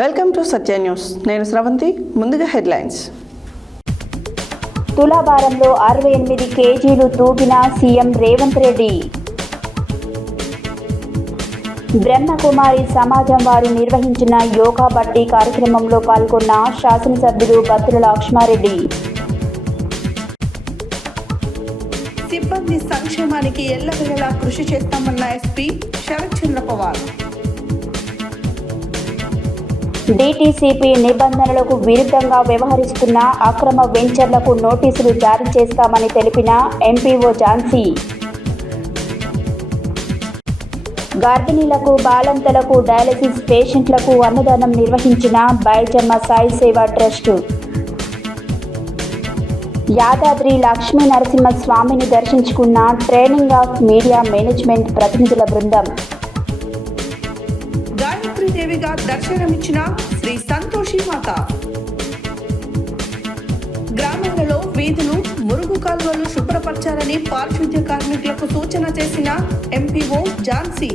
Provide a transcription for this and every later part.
Welcome to Satya news. నేను స్రవంతి. ముందుగా headlines. తులాభారంలో 68 కేజీలు తూగిన సీఎం రేవంత్ రెడ్డి. బ్రహ్మకుమారి సమాజం వారు నిర్వహించిన యోగా బట్టి కార్యక్రమంలో పాల్గొన్న శాసనసభ్యులు బత్తుల లక్ష్మారెడ్డి. సిబ్బంది సంక్షేమానికి ఎల్లవేళలా కృషి చేస్తామన్న ఎస్పీ శరత్ చంద్ర పవార్. డీటీసీపీ నిబంధనలకు విరుద్ధంగా వ్యవహరిస్తున్న అక్రమ వెంచర్లకు నోటీసులు జారీ చేస్తామని తెలిపిన ఎంపీఓ ఝాన్సీ. గర్భిణీలకు, బాలంతలకు, డయాలసిస్ పేషెంట్లకు అన్నదానం నిర్వహించిన బైజమ్మ సాయి సేవా ట్రస్ట్. యాదాద్రి లక్ష్మీ నరసింహస్వామిని దర్శించుకున్న ట్రైనింగ్ ఆఫ్ మీడియా మేనేజ్మెంట్ ప్రతినిధుల బృందం. దేవిగా దర్శనమిచ్చిన శ్రీ సంతోషి మాత. గ్రామాలలో వీధులు, మురుగు కాలువలు శుభ్రపరచాలని పారిశుద్ధ్య కార్మికులకు సూచన చేసిన ఎంపీఓ ఝాన్సీ.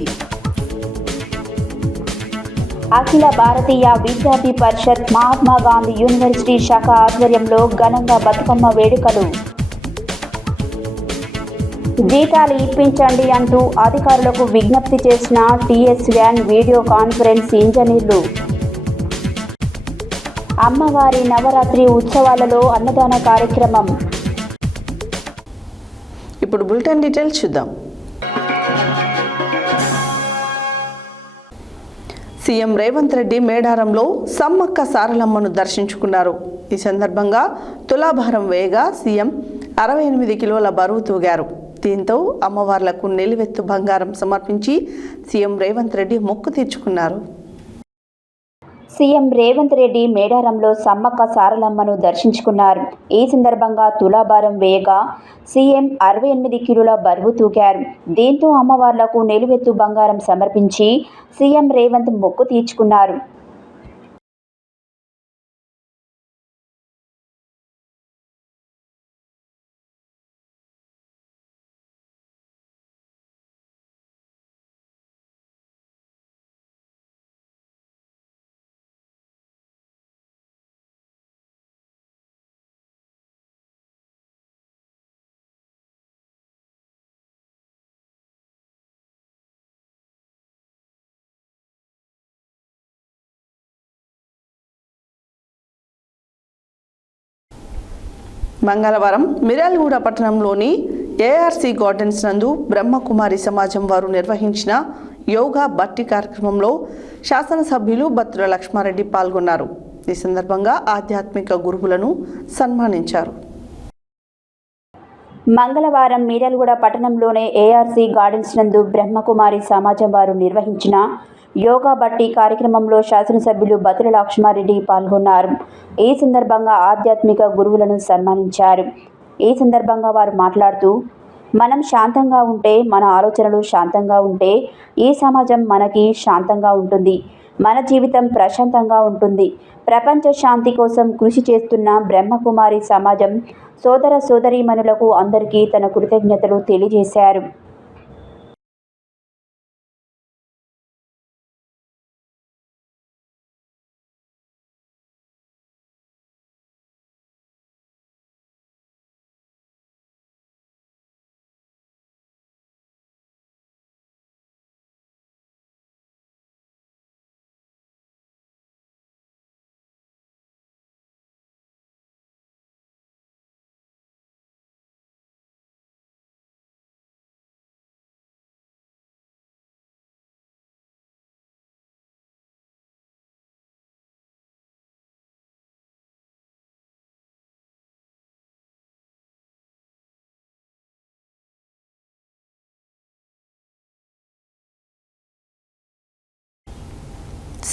అఖిల భారతీయ విద్యార్థి పరిషత్ మహాత్మా గాంధీ యూనివర్సిటీ శాఖ ఆధ్వర్యంలో ఘనంగా బతుకమ్మ వేడుకలు. జీతాలు ఇప్పించండి అంటూ అధికారులకు విజ్ఞప్తి చేసిన టీఎస్ వ్యాన్ వీడియో కాన్ఫరెన్స్ ఇంజనీర్లు. అమ్మవారి నవరాత్రి ఉత్సవాలలో అన్నదాన కార్యక్రమం. ఇప్పుడు బులెటిన్ డీటెయిల్స్ చూద్దాం. సీఎం రేవంత్ రెడ్డి మేడారంలో సమ్మక్క సారలమ్మను దర్శించుకున్నారు. ఈ సందర్భంగా తులాభారం వేయగా సీఎం 68 కిలోల బరువు తూగారు. దీంతో అమ్మవార్లకు నిలువెత్తు బంగారం సమర్పించి సీఎం రేవంత్ రెడ్డి మొక్కు తీర్చుకున్నారు. సీఎం రేవంత్ రెడ్డి మేడారంలో సమ్మక్క సారలమ్మను దర్శించుకున్నారు. ఈ సందర్భంగా తులాభారం వేయగా సీఎం 68 కిలోల బరువు తూగారు. దీంతో అమ్మవార్లకు నిలువెత్తు బంగారం సమర్పించి సీఎం రేవంత్ మొక్కు తీర్చుకున్నారు. మంగళవారం మిర్యాలగూడ పట్టణంలోని ఏఆర్సీ గార్డెన్స్ నందు బ్రహ్మకుమారి సమాజం వారు నిర్వహించిన యోగా బట్టి కార్యక్రమంలో శాసనసభ్యులు బత్తుల లక్ష్మారెడ్డి పాల్గొన్నారు. ఈ సందర్భంగా ఆధ్యాత్మిక గురువులను సన్మానించారు. మంగళవారం మిర్యాలగూడ పట్టణంలోని ఏఆర్సీ గార్డెన్స్ నందు బ్రహ్మకుమారి సమాజం వారు నిర్వహించిన యోగా బట్టి కార్యక్రమంలో శాసనసభ్యులు బత్తుల లక్ష్మారెడ్డి పాల్గొన్నారు. ఈ సందర్భంగా ఆధ్యాత్మిక గురువులను సన్మానించారు. ఈ సందర్భంగా వారు మాట్లాడుతూ, మనం శాంతంగా ఉంటే, మన ఆలోచనలు శాంతంగా ఉంటే ఈ సమాజం మనకి శాంతంగా ఉంటుంది, మన జీవితం ప్రశాంతంగా ఉంటుంది. ప్రపంచ శాంతి కోసం కృషి చేస్తున్న బ్రహ్మకుమారి సమాజం సోదర సోదరీమణులకు అందరికీ తన కృతజ్ఞతలు తెలియజేశారు.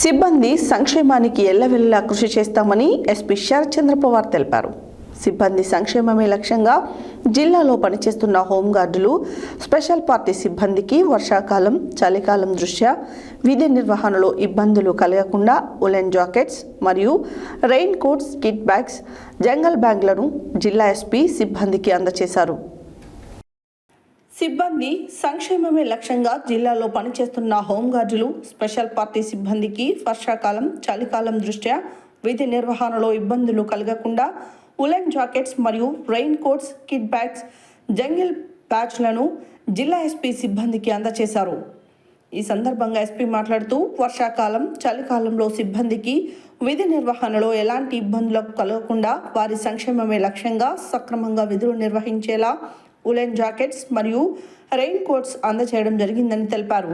సిబ్బంది సంక్షేమానికి ఎల్లవేళలా కృషి చేస్తామని ఎస్పీ శరత్ చంద్ర పవార్ తెలిపారు. సిబ్బంది సంక్షేమమే లక్ష్యంగా జిల్లాలో పనిచేస్తున్న హోంగార్డులు, స్పెషల్ పార్టీ సిబ్బందికి వర్షాకాలం, చలికాలం దృష్ట్యా విధి నిర్వహణలో ఇబ్బందులు కలగకుండా ఉలెన్ జాకెట్స్ మరియు రెయిన్ కోట్స్, కిట్ బ్యాగ్స్, జంగల్ బ్యాగ్లను జిల్లా ఎస్పీ సిబ్బందికి అందజేశారు. సిబ్బంది సంక్షేమమే లక్ష్యంగా జిల్లాలో పనిచేస్తున్న హోంగార్డులు, స్పెషల్ పార్టీ సిబ్బందికి వర్షాకాలం, చలికాలం దృష్ట్యా విధి నిర్వహణలో ఇబ్బందులు కలగకుండా ఉలెన్ జాకెట్స్ మరియు rain coats, kit bags, jungle బ్యాచ్లను జిల్లా ఎస్పీ సిబ్బందికి అందజేశారు. ఈ సందర్భంగా ఎస్పీ మాట్లాడుతూ వర్షాకాలం, చలికాలంలో సిబ్బందికి విధి నిర్వహణలో ఎలాంటి ఇబ్బందులకు కలగకుండా వారి సంక్షేమమే లక్ష్యంగా సక్రమంగా విధులు నిర్వహించేలా ఉలెన్ జాకెట్స్ మరియు రెయిన్ కోట్స్ అందజేయడం జరిగిందని తెలిపారు.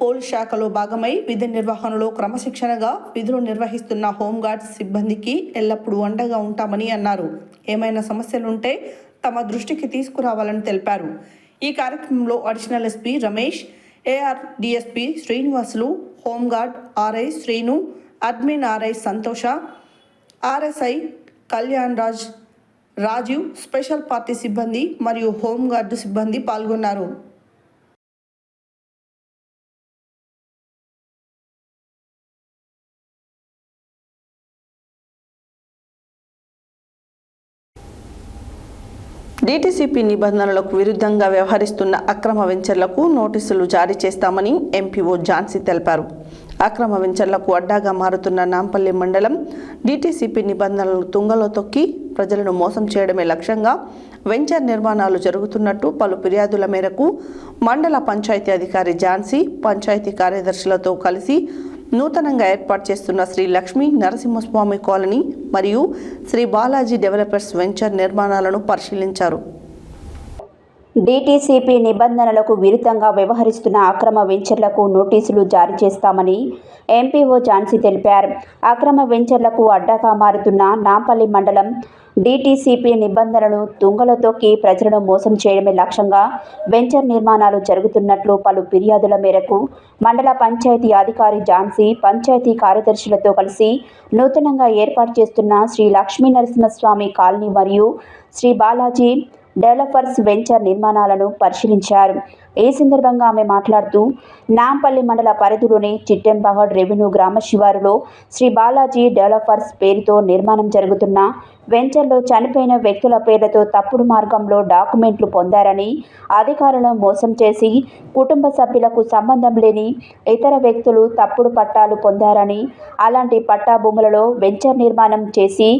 పోలీస్ శాఖలో భాగమై విధి నిర్వహణలో క్రమశిక్షణగా విధులు నిర్వహిస్తున్న హోంగార్డ్స్ సిబ్బందికి ఎల్లప్పుడూ అండగా ఉంటామని అన్నారు. ఏమైనా సమస్యలుంటే తమ దృష్టికి తీసుకురావాలని తెలిపారు. ఈ కార్యక్రమంలో additional SP Ramesh, AR DSP Srinivasulu, home guard RI Srinu, admin RI Santosha, RSI Kalyan Rajiv, special party సిబ్బంది మరియు హోంగార్డు సిబ్బంది పాల్గొన్నారు. డీటీసీపీ నిబంధనలకు విరుద్ధంగా వ్యవహరిస్తున్న అక్రమ వెంచర్లకు నోటీసులు జారీ చేస్తామని ఎంపీఓ ఝాన్సీ తెలిపారు. అక్రమ వెంచర్లకు అడ్డాగా మారుతున్న నాంపల్లి మండలం డీటీసీపీ నిబంధనలను తుంగలో తొక్కి ప్రజలను మోసం చేయడమే లక్ష్యంగా వెంచర్ నిర్మాణాలు జరుగుతున్నట్టు పలు ఫిర్యాదుల మేరకు మండల పంచాయతీ అధికారి ఝాన్సీ పంచాయతీ కార్యదర్శులతో కలిసి నూతనంగా ఏర్పాటు చేస్తున్న శ్రీ లక్ష్మీ నరసింహస్వామి కాలనీ మరియు శ్రీ బాలాజీ డెవలపర్స్ వెంచర్ నిర్మాణాలను పరిశీలించారు. డీటీసీపీ నిబంధనలకు విరుద్ధంగా వ్యవహరిస్తున్న అక్రమ వెంచర్లకు నోటీసులు జారీ చేస్తామని ఎంపీఓ ఝాన్సీ తెలిపారు. అక్రమ వెంచర్లకు అడ్డాగా మారుతున్న నాంపల్లి మండలం డీటీసీపీ నిబంధనలను తుంగలో తొక్కి ప్రజలను మోసం చేయడమే లక్ష్యంగా వెంచర్ నిర్మాణాలు జరుగుతున్నట్లు పలు ఫిర్యాదుల మేరకు మండల పంచాయతీ అధికారి ఝాన్సీ పంచాయతీ కార్యదర్శులతో కలిసి నూతనంగా ఏర్పాటు చేస్తున్న శ్రీ లక్ష్మీ నరసింహస్వామి కాలనీ మరియు శ్రీ బాలాజీ డెవలపర్స్ వెంచర్ నిర్మాణాలను పరిశీలించారు. ఈ సందర్భంగా ఆమె మాట్లాడుతూ నాంపల్లి మండల పరిధిలోని చిట్టెంపగడ్ రెవెన్యూ గ్రామ శివారులో శ్రీ బాలాజీ డెవలపర్స్ పేరుతో నిర్మాణం జరుగుతున్న వెంచర్లో చనిపోయిన వ్యక్తుల పేర్లతో తప్పుడు మార్గంలో డాక్యుమెంట్లు పొందారని, అధికారులను మోసం చేసి కుటుంబ సభ్యులకు సంబంధం లేని ఇతర వ్యక్తులు తప్పుడు పట్టాలు పొందారని, అలాంటి పట్టా భూములలో వెంచర్ నిర్మాణం చేసి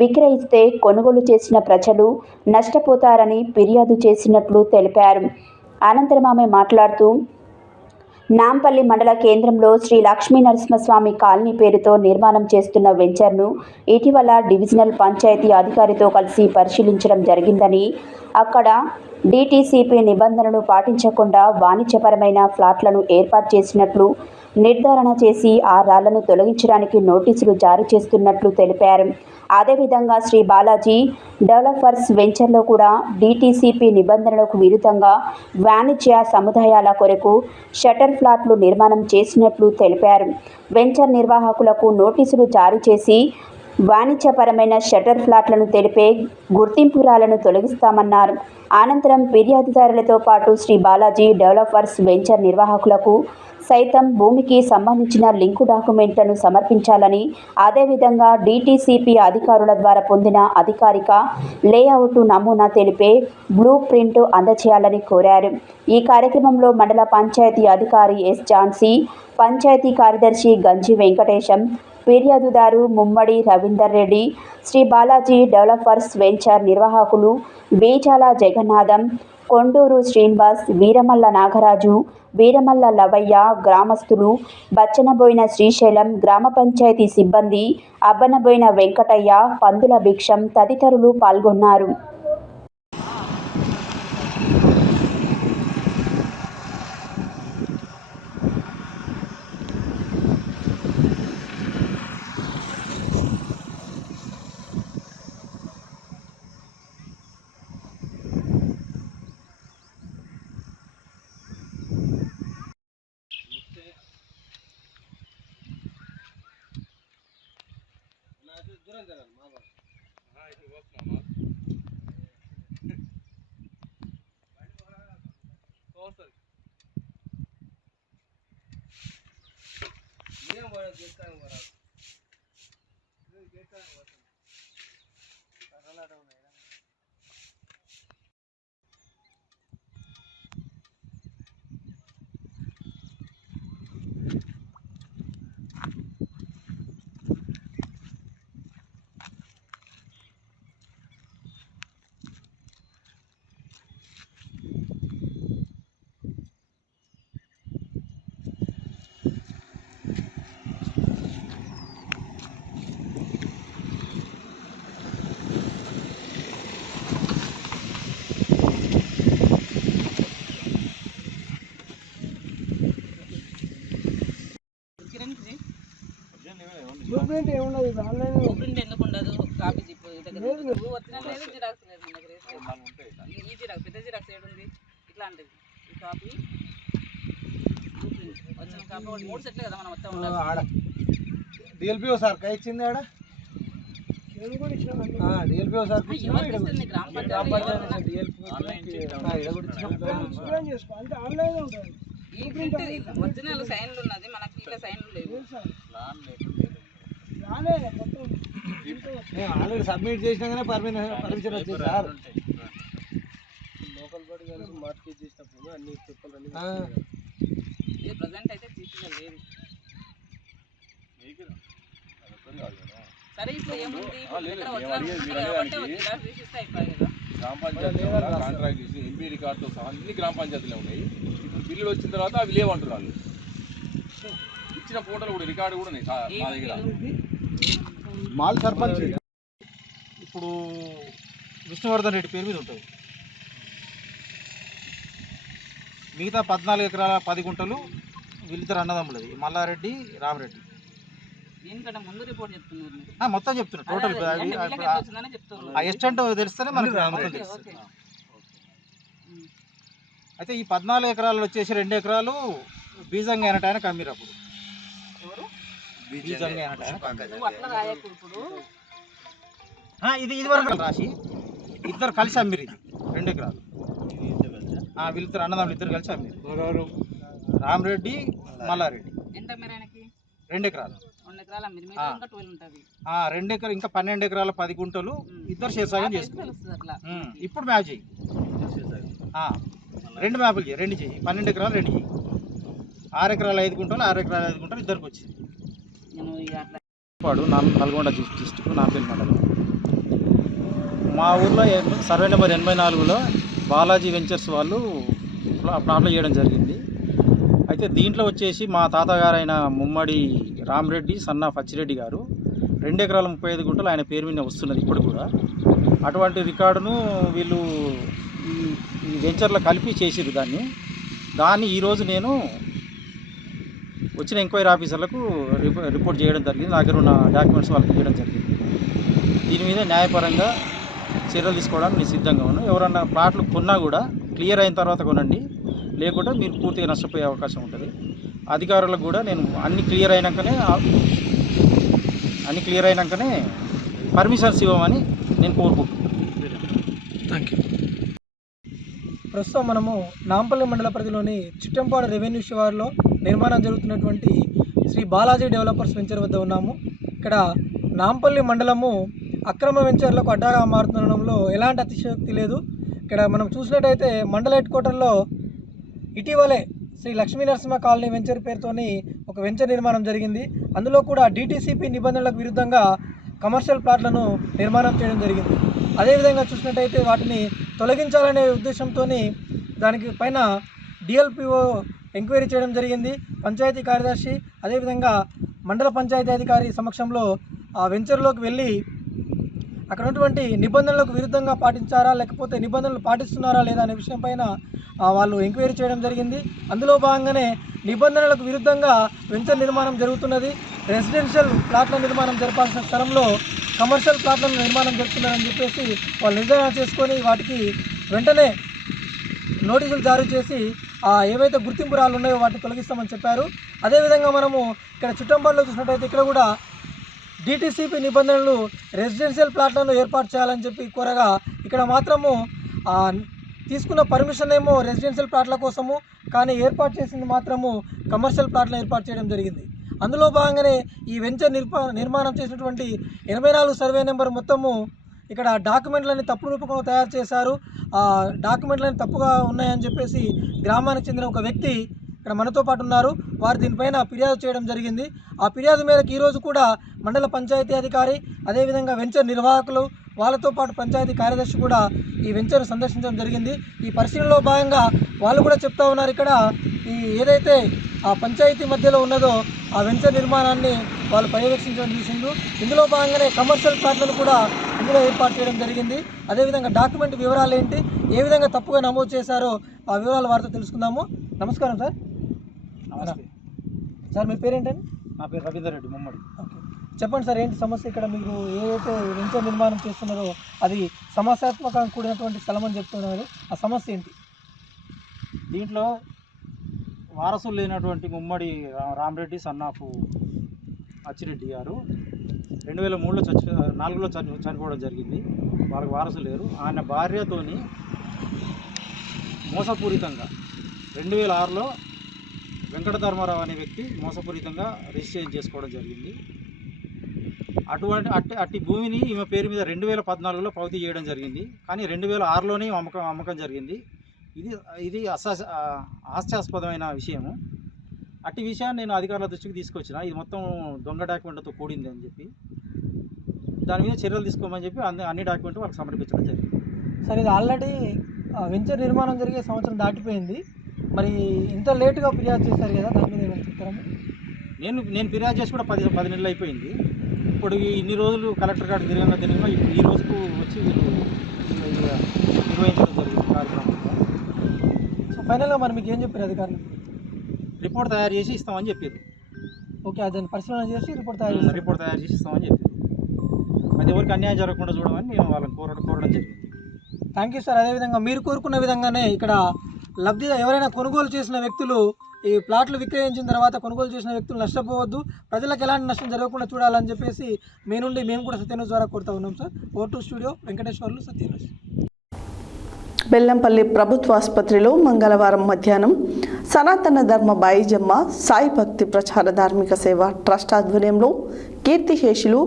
విక్రయిస్తే కొనుగోలు చేసిన ప్రజలు నష్టపోతారని ఫిర్యాదు చేసినట్లు తెలిపారు. అనంతరం ఆమె మాట్లాడుతూ నాంపల్లి మండల కేంద్రంలో శ్రీ లక్ష్మీ నరసింహస్వామి కాలనీ పేరుతో నిర్మాణం చేస్తున్న వెంచర్ను ఇటీవల డివిజనల్ పంచాయతీ అధికారితో కలిసి పరిశీలించడం జరిగిందని, అక్కడ డీటీసీపీ నిబంధనలు పాటించకుండా వాణిజ్యపరమైన ఫ్లాట్లను ఏర్పాటు చేసినట్లు నిర్ధారణ చేసి ఆ రాళ్లను తొలగించడానికి నోటీసులు జారీ చేస్తున్నట్లు తెలిపారు. అదేవిధంగా శ్రీ బాలాజీ డెవలపర్స్ వెంచర్లో కూడా డీటీసీపీ నిబంధనలకు విరుద్ధంగా వాణిజ్య సముదాయాల కొరకు షట్టర్ ఫ్లాట్లు నిర్మాణం చేసినట్లు తెలిపారు. వెంచర్ నిర్వాహకులకు నోటీసులు జారీ చేసి వాణిజ్యపరమైన షట్టర్ ఫ్లాట్లను తెలిపే గుర్తింపురాలను తొలగిస్తామన్నారు. అనంతరం ఫిర్యాదుదారులతో పాటు శ్రీ బాలాజీ డెవలపర్స్ వెంచర్ నిర్వాహకులకు సైతం భూమికి సంబంధించిన లింకు డాక్యుమెంట్లను సమర్పించాలని, అదేవిధంగా డీటీసీపీ అధికారుల ద్వారా పొందిన అధికారిక లేఅవుట్ నమూనా తెలిపే బ్లూ ప్రింట్ అందజేయాలని కోరారు. ఈ కార్యక్రమంలో మండల పంచాయతీ అధికారి ఎస్ ఝాన్సీ, పంచాయతీ కార్యదర్శి గంజి వెంకటేశం, ఫిర్యాదుదారు ముమ్మడి రవీందర్ రెడ్డి, శ్రీ బాలాజీ డెవలపర్స్ వెంచర్ నిర్వాహకులు బీజాల జగన్నాథం, కొండూరు శ్రీనివాస్, వీరమల్ల నాగరాజు, వీరమల్ల లవయ్య, గ్రామస్తులు బచ్చనబోయిన శ్రీశైలం, గ్రామ పంచాయతీ సిబ్బంది అబ్బనబోయిన వెంకటయ్య, పందుల భిక్షం తదితరులు పాల్గొన్నారు. ప్రింట్ ఎందుకు ఉండదు? కాపీ ఒరిజినల్ లేదు, జిరాక్స్ లేదు మన దగ్గర. ఈ జిరాక్స్ పెద్ద జిరాక్స్ ఏడు ఉంది ఇట్లాంటిది. ఈ కాపీ వచ్చిన కాపీ ఒకటి 3 సెట్లు కదా మనం మొత్తం ఉండాలి. డిఎల్పిఓ సార్ కై ఇచ్చింది ఆడ డిఎల్పిఓ సార్ గ్రామ పంచాయతీ ఈ ప్రింట్ ఒరిజినల్ సైన్లు ఉన్నది, మనకి ఇట్లా సైన్లు లేవు. ఆల్రెడీ సబ్మిట్ చేసినాగానే పర్మిషన్ వచ్చింది సార్. లోకల్ బాడీ కలిసి మార్కెట్ చేసినప్పుడు అన్ని ఇది ప్రజెంట్ అయితే తీసుకుని లేదు. సరే ఇప్పుడు ఏముంది గ్రామ పంచాయతీ కాంట్రాక్ట్ చేసి ఎంపీ రికార్డుతో సహా అన్ని గ్రామ పంచాయతీలో ఉన్నాయి. ఇప్పుడు బిల్లులు వచ్చిన తర్వాత అవి లేవంటారు వాళ్ళు. ఇచ్చిన ఫోటోలు కూడా రికార్డు కూడా ఉన్నాయి మా దగ్గర. మాల్ సర్పంచ్ ఇప్పుడు విష్ణువర్ధన్ రెడ్డి పేరు మీద ఉంటుంది. మిగతా 14 ఎకరాల 10 గుంటలు వీళ్ళిద్దరు అన్నదమ్ములది, మల్లారెడ్డి రామరెడ్డి. దీనికంటే ముందు రిపోర్ట్ చెప్తున్నారు. మొత్తం చెప్తున్నారు టోటల్. ఆ ఎస్టెంట్ తెలిస్తేనే మనకు మొత్తం తెలుస్తుంది. అయితే ఈ 14 ఎకరాలు వచ్చేసి 2 ఎకరాలు బీజంగా అయినట్టు ఆయన కమ్మిరు. అప్పుడు బీజంగా అయినట్టు ఇది వరకు రాసి ఇద్దరు కలిసి అమ్మిరు. ఇది 2 ఎకరాలు వీళ్ళిద్దరు అన్నదమ్ములు ఇద్దరు కలిసి అమ్మిరు. రామరెడ్డి మల్లారెడ్డి 2 ఎకరాలు 2 ఎకరాలు ఇంకా 12 ఎకరాల 10 గుంటలు ఇద్దరు శేషాగం చేసుకున్నారు. ఇప్పుడు మ్యాప్ చేయి, 2 మ్యాపులు చేయి, 2 చేయి. 12 ఎకరాలు 2 చేయి. 6 ఎకరాల 5 గుంటలు 6 ఎకరాల 5 గుంటలు ఇద్దరికి వచ్చింది. వాడు నల్గొండ డిస్టిక్ నాంపల్లి మండలం. మా ఊర్లో సర్వే నెంబర్ 84లో బాలాజీ వెంచర్స్ వాళ్ళు అప్లై చేయడం జరిగింది. అయితే దీంట్లో వచ్చేసి మా తాతగారైన ముమ్మడి రామరెడ్డి సన్నా పచ్చిరెడ్డి గారు 2 ఎకరాల 35 గుంటలు ఆయన పేరు మీద వస్తున్నది ఇప్పుడు కూడా. అటువంటి రికార్డును వీళ్ళు ఈ వెంచర్లో కలిపి చేసిరు. దాన్ని ఈరోజు నేను వచ్చిన ఎంక్వైరీ ఆఫీసర్లకు రిపోర్ట్ చేయడం జరిగింది. నా దగ్గర ఉన్న డాక్యుమెంట్స్ వాళ్ళకి ఇవ్వడం జరిగింది. దీని మీద న్యాయపరంగా చర్యలు తీసుకోవడానికి నేను సిద్ధంగా ఉన్నాను. ఎవరన్నా ప్లాట్లు కొన్నా కూడా క్లియర్ అయిన తర్వాత కొనండి, లేకుంటే మీరు పూర్తిగా నష్టపోయే అవకాశం ఉంటుంది. అధికారులకు కూడా నేను అన్ని క్లియర్ అయినాకనే పర్మిషన్స్ ఇవ్వమని నేను కోరుకుంటున్నాను. Thank you. ప్రస్తుతం మనము నాంపల్లి మండల పరిధిలోని చిట్టంపాడు రెవెన్యూ శివారులో నిర్మాణం జరుగుతున్నటువంటి శ్రీ బాలాజీ డెవలపర్స్ వెంచర్ వద్ద ఉన్నాము. ఇక్కడ నాంపల్లి మండలము అక్రమ వెంచర్లకు అడ్డాగా మారుతుండడంలో ఎలాంటి అతిశయోక్తి లేదు. ఇక్కడ మనం చూసినట్టయితే మండల హెడ్ క్వార్టర్లో ఇటీవలే శ్రీ లక్ష్మీ నరసింహ కాలనీ వెంచర్ పేరుతోని ఒక వెంచర్ నిర్మాణం జరిగింది. అందులో కూడా DTCP నిబంధనలకు విరుద్ధంగా కమర్షియల్ ప్లాట్లను నిర్మాణం చేయడం జరిగింది. అదేవిధంగా చూసినట్టయితే వాటిని తొలగించాలనే ఉద్దేశంతో దానికి పైన DLPO ఎంక్వైరీ చేయడం జరిగింది. పంచాయతీ కార్యదర్శి అదేవిధంగా మండల పంచాయతీ అధికారి సమక్షంలో ఆ వెంచర్లోకి వెళ్ళి అక్కడ ఉన్నటువంటి నిబంధనలకు విరుద్ధంగా పాటించారా లేకపోతే నిబంధనలు పాటిస్తున్నారా లేదా అనే విషయం పైన వాళ్ళు ఎంక్వైరీ చేయడం జరిగింది. అందులో భాగంగానే నిబంధనలకు విరుద్ధంగా వెంచర్ నిర్మాణం జరుగుతున్నది, రెసిడెన్షియల్ ప్లాట్ల నిర్మాణం జరపాల్సిన స్థలంలో కమర్షియల్ ప్లాట్లను నిర్మాణం జరుగుతున్నదని చెప్పేసి వాళ్ళు నిర్ధారణ చేసుకొని వాటికి వెంటనే నోటీసులు జారీ చేసి ఏవైతే గుర్తింపురాలు ఉన్నాయో వాటిని తొలగిస్తామని చెప్పారు. అదేవిధంగా మనము ఇక్కడ చిట్టంపాడులో చూసినట్టయితే ఇక్కడ కూడా DTCP నిబంధనలు రెసిడెన్షియల్ ప్లాట్లను ఏర్పాటు చేయాలని చెప్పి కోరగా ఇక్కడ మాత్రము తీసుకున్న పర్మిషన్ ఏమో రెసిడెన్షియల్ ప్లాట్ల కోసము, కానీ ఏర్పాటు చేసింది మాత్రము కమర్షియల్ ప్లాట్లను ఏర్పాటు చేయడం జరిగింది. అందులో భాగంగానే ఈ వెంచర్ నిర్మాణం చేసినటువంటి 84 సర్వే నెంబర్ మొత్తము ఇక్కడ డాక్యుమెంట్లని తప్పుడు రూపంలో తయారు చేశారు. డాక్యుమెంట్లని తప్పుగా ఉన్నాయని చెప్పేసి గ్రామానికి చెందిన ఒక వ్యక్తి ఇక్కడ మనతో పాటు ఉన్నారు. వారు దీనిపైన ఫిర్యాదు చేయడం జరిగింది. ఆ ఫిర్యాదు మేరకు ఈరోజు కూడా మండల పంచాయతీ అధికారి అదేవిధంగా వెంచర్ నిర్వాహకులు వాళ్ళతో పాటు పంచాయతీ కార్యదర్శి కూడా ఈ వెంచర్ సందర్శించడం జరిగింది. ఈ పరిశీలనలో భాగంగా వాళ్ళు కూడా చెప్తా ఉన్నారు, ఇక్కడ ఈ ఏదైతే ఆ పంచాయతీ మధ్యలో ఉన్నదో ఆ వెంచర్ నిర్మాణాన్ని వాళ్ళు పర్యవేక్షించడం చూసింది. ఇందులో భాగంగానే కమర్షియల్ ప్లాట్లను కూడా ఇందులో ఏర్పాటు చేయడం జరిగింది. అదేవిధంగా డాక్యుమెంట్ వివరాలు ఏంటి, ఏ విధంగా తప్పుగా నమోదు చేశారో ఆ వివరాలు వారితో తెలుసుకుందాము. నమస్కారం సార్. నమస్తే సార్ మీ పేరేంటండి? నా పేరు రవీందర్ రెడ్డి ముమ్మడి. ఓకే చెప్పండి సార్, ఏంటి సమస్య? ఇక్కడ మీరు ఏదైతే వెంచర్ నిర్మాణం చేస్తున్నారో అది సమస్యాత్మకంగా కూడినటువంటి స్థలం అని చెప్తున్నారు, ఆ సమస్య ఏంటి? దీంట్లో వారసులు లేనటువంటి ముమ్మడి రామరెడ్డి సన్నాఫ్ అచ్చిరెడ్డి గారు 2003లో 4లో చనిపోవడం జరిగింది. వాళ్ళకి వారసులు లేరు. ఆయన భార్యతోని మోసపూరితంగా 2006లో వెంకటధర్మారావు అనే వ్యక్తి మోసపూరితంగా రిజిస్ట్రేషన్ చేసుకోవడం జరిగింది. అట్టి భూమిని ఈమె పేరు మీద 2014లో పౌతి చేయడం జరిగింది. కానీ 2006లోనే అమ్మకం జరిగింది. ఇది హాస్యాస్పదమైన విషయము. అట్టి విషయాన్ని నేను అధికారుల దృష్టికి తీసుకొచ్చిన. ఇది మొత్తం దొంగ డాక్యుమెంట్లతో కూడింది అని చెప్పి దాని మీద చర్యలు తీసుకోమని చెప్పి అన్ని డాక్యుమెంట్లు వాళ్ళకి సమర్పించడం జరిగింది. సార్, ఇది ఆల్రెడీ వెంచర్ నిర్మాణం జరిగే సంవత్సరం దాటిపోయింది, మరి ఇంత లేటుగా ఫిర్యాదు చేశారు కదా, దాని మీద ఏమైనా చెప్తారా? నేను ఫిర్యాదు చేసి కూడా 10 నెలలు అయిపోయింది. ఇప్పుడు ఇన్ని రోజులు కలెక్టర్ గారు తిరగగా ఇప్పుడు ఈ రోజుకు వచ్చి వీళ్ళు నిర్వహించడం జరిగింది కార్యక్రమం. సో ఫైనల్గా మరి మీకు ఏం చెప్పారు అధికారులు? రిపోర్ట్ తయారు చేసి ఇస్తామని చెప్పారు. ఓకే, దాన్ని పరిశీలన చేసి రిపోర్ట్ తయారు చేసి ఇస్తామని చెప్పారు. అది ఎవరికి అన్యాయం జరగకుండా చూడమని నేను వాళ్ళని కోరడం జరిగింది. Thank you sir. అదేవిధంగా మీరు కోరుకున్న విధంగానే ఇక్కడ ఎవరైనా కొనుగోలు చేసిన వ్యక్తులు ఈ ప్లాట్లు విక్రయించిన తర్వాత కొనుగోలు చేసిన వ్యక్తులు నష్టపోవద్దు, ప్రజలకు ఎలాంటి నష్టం జరగకుండా చూడాలని చెప్పేసి మేము కూడా సత్యన్యూస్ ద్వారా కోరుతా ఉన్నాం సార్. ఓ2 స్టూడియో, వెంకటేశ్వర్లు, సత్యన్యూస్. బెల్లంపల్లి ప్రభుత్వ ఆసుపత్రిలో మంగళవారం మధ్యాహ్నం సనాతన ధర్మ బాయిజమ్మ సాయి భక్తి ప్రచార ధార్మిక సేవ ట్రస్ట్ ఆధ్వర్యంలో కీర్తిశేషులు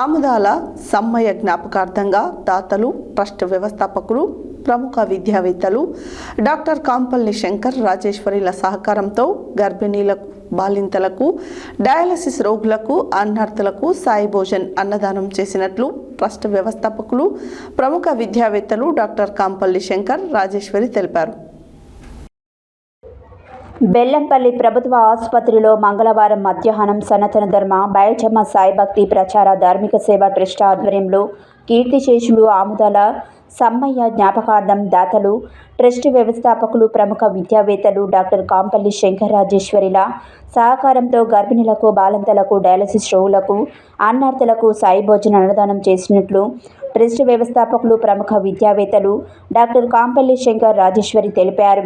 ఆముదాల సమ్మయ్య జ్ఞాపకార్థంగా దాతలు, ట్రస్ట్ వ్యవస్థాపకులు, ప్రముఖ విద్యావేత్తలు డాక్టర్ కాంపల్లి శంకర్ రాజేశ్వరిల సహకారంతో గర్భిణీలకు, బాలింతలకు, డయాలసిస్ రోగులకు, అన్నార్థులకు సాయి భోజన్ అన్నదానం చేసినట్లు ట్రస్ట్ వ్యవస్థాపకులు, ప్రముఖ విద్యావేత్తలు డాక్టర్ కాంపల్లి శంకర్ రాజేశ్వరి తెలిపారు. బెల్లంపల్లి ప్రభుత్వ ఆసుపత్రిలో మంగళవారం మధ్యాహ్నం సనాతన ధర్మ బాయిజమ్మ సాయి భక్తి ప్రచార ధార్మిక సేవ ట్రస్ట్ ఆధ్వర్యంలో కీర్తిశేషులు ఆముదాల సమ్మయ్య జ్ఞాపకార్థం దాతలు, ట్రస్ట్ వ్యవస్థాపకులు, ప్రముఖ విద్యావేత్తలు డాక్టర్ కాంపల్లి శంకర్ రాజేశ్వరిల సహకారంతో గర్భిణులకు, బాలంతలకు, డయాలసిస్ రోగులకు, అన్నార్థులకు సాయి భోజన అన్నదానం చేసినట్లు ట్రస్ట్ వ్యవస్థాపకులు, ప్రముఖ విద్యావేత్తలు డాక్టర్ కాంపల్లి శంకర్ రాజేశ్వరి తెలిపారు.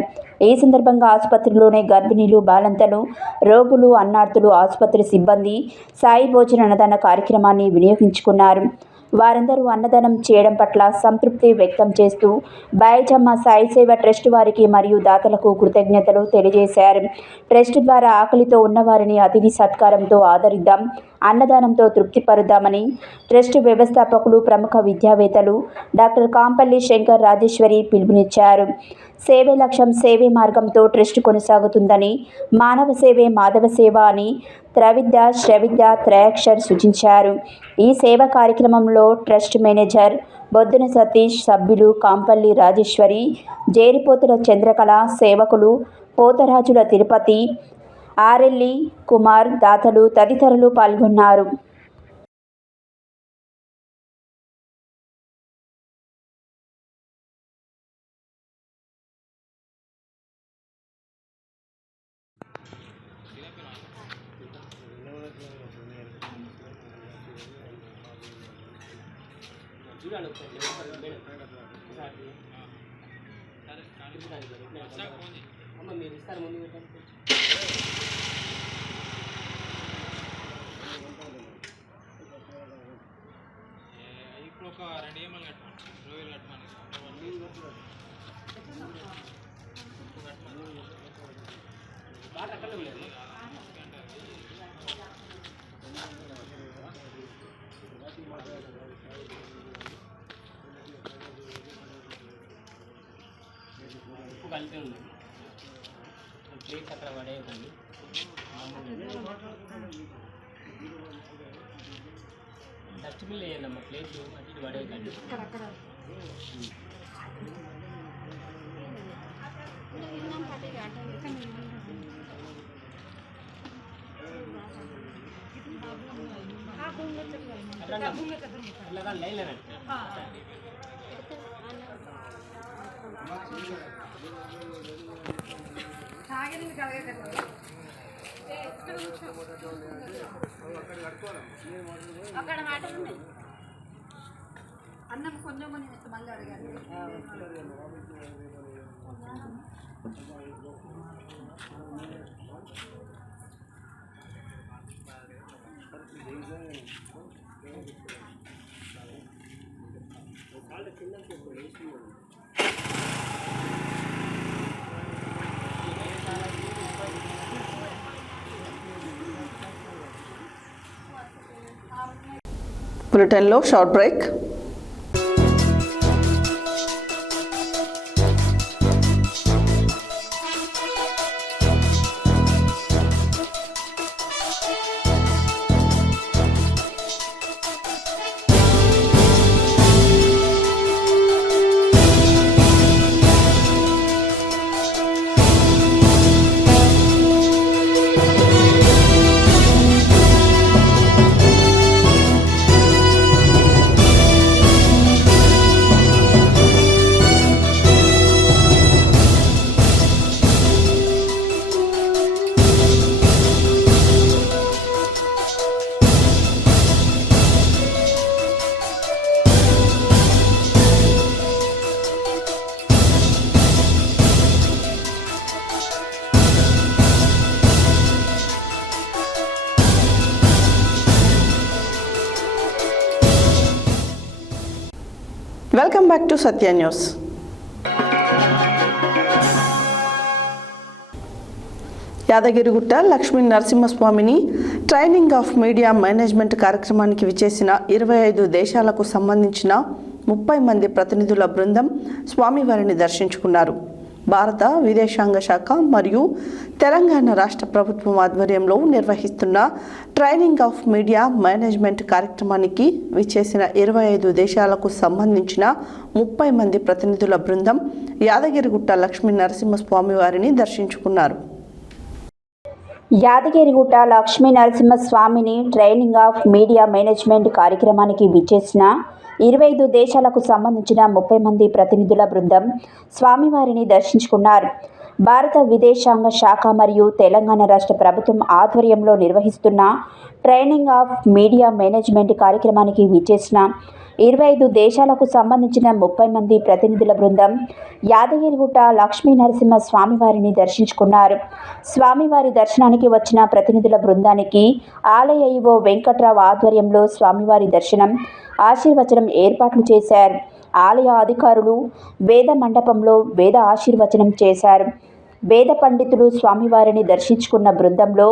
ఈ సందర్భంగా ఆసుపత్రిలోనే గర్భిణీలు, బాలంతలు, రోగులు, అన్నార్థులు, ఆసుపత్రి సిబ్బంది సాయి భోజన అన్నదాన కార్యక్రమాన్ని వినియోగించుకున్నారు. వారందరూ అన్నదానం చేయడం పట్ల సంతృప్తి వ్యక్తం చేస్తూ బాయిజమ్మ సాయి సేవ ట్రస్ట్ వారికి మరియు దాతలకు కృతజ్ఞతలు తెలియజేశారు. ట్రస్ట్ ద్వారా ఆకలితో ఉన్నవారిని అతిథి సత్కారంతో ఆదరిద్దాం, అన్నదానంతో తృప్తిపరుద్దామని ట్రస్ట్ వ్యవస్థాపకులు, ప్రముఖ విద్యావేత్తలు డాక్టర్ కాంపల్లి శంకర్ రాజేశ్వరి పిలుపునిచ్చారు. సేవే లక్ష్యం, సేవే మార్గంతో ట్రస్ట్ కొనసాగుతుందని, మానవ సేవే మాధవ సేవ అని త్రవిద్య, శ్రవిద్య, త్రయాక్షర్ సూచించారు. ఈ సేవా కార్యక్రమంలో ట్రస్ట్ మేనేజర్ బొద్దున సతీష్, సభ్యులు కాంపల్లి రాజేశ్వరి, జేరిపోతుల చంద్రకళ, సేవకులు పోతరాజుల తిరుపతి, ఆరెల్లి కుమార్, దాతలు తదితరులు పాల్గొన్నారు. కలిపి ఉంది ప్లేట్స్ అక్కడ పడేయకండి. డస్ట్బిన్ వేయండి అమ్మ, ప్లేట్స్ అటు ఇటు పడేయకండి. అట్లా లైన్ అన్నట్టు బులెటిన్లో short break. Welcome back to Satya news. Yadagirigutta Lakshmi నరసింహస్వామిని ట్రైనింగ్ ఆఫ్ మీడియా మేనేజ్మెంట్ కార్యక్రమానికి విచ్చేసిన 25 దేశాలకు సంబంధించిన 30 మంది ప్రతినిధుల బృందం స్వామివారిని దర్శించుకున్నారు. భారత విదేశాంగ శాఖ మరియు తెలంగాణ రాష్ట్ర ప్రభుత్వం ఆధ్వర్యంలో నిర్వహిస్తున్న ట్రైనింగ్ ఆఫ్ మీడియా మేనేజ్మెంట్ కార్యక్రమానికి విచ్చేసిన 25 దేశాలకు సంబంధించిన 30 మంది ప్రతినిధుల బృందం యాదగిరిగుట్ట లక్ష్మీ నరసింహస్వామి వారిని దర్శించుకున్నారు. యాదగిరిగుట్ట లక్ష్మీ నరసింహస్వామిని ట్రైనింగ్ ఆఫ్ మీడియా మేనేజ్మెంట్ కార్యక్రమానికి విచ్చేసిన 25 దేశాలకు సంబంధించిన 30 మంది ప్రతినిధుల బృందం స్వామివారిని దర్శించుకున్నారు. భారత విదేశాంగ శాఖ మరియు తెలంగాణ రాష్ట్ర ప్రభుత్వం ఆధ్వర్యంలో నిర్వహిస్తున్న ట్రైనింగ్ ఆఫ్ మీడియా మేనేజ్మెంట్ కార్యక్రమానికి విచ్చేసిన 25 దేశాలకు సంబంధించిన 30 మంది ప్రతినిధుల బృందం యాదగిరిగుట్ట లక్ష్మీ నరసింహ స్వామివారిని దర్శించుకున్నారు. స్వామివారి దర్శనానికి వచ్చిన ప్రతినిధుల బృందానికి ఆలయ ఈవో వెంకట్రావు ఆధ్వర్యంలో స్వామివారి దర్శనం, ఆశీర్వచనం ఏర్పాట్లు చేశారు. ఆలయ అధికారులు వేద మండపంలో వేద ఆశీర్వచనం చేశారు. వేద పండితులు స్వామివారిని దర్శించుకున్న బృందంలో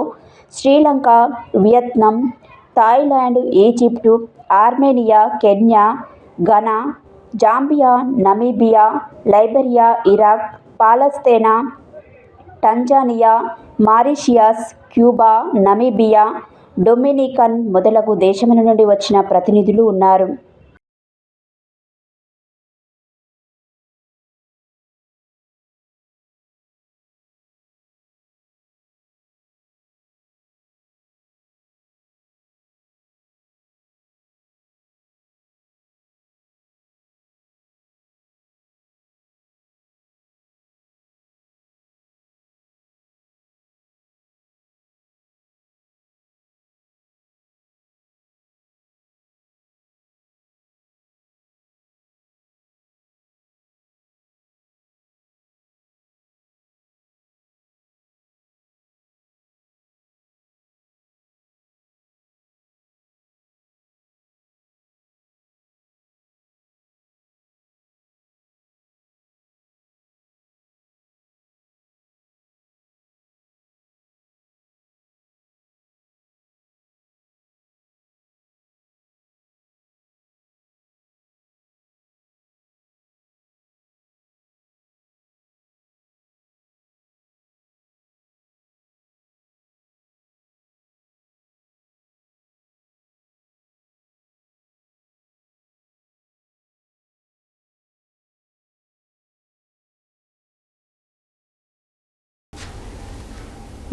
Sri Lanka, Vietnam, Thailand, Egypt, Armenia, Kenya, Ghana, Zambia, Namibia, Liberia, Iraq, Palestine, Tanzania, Mauritius, Cuba, Namibia, Dominican మొదలగు దేశముల నుండి వచ్చిన ప్రతినిధులు ఉన్నారు.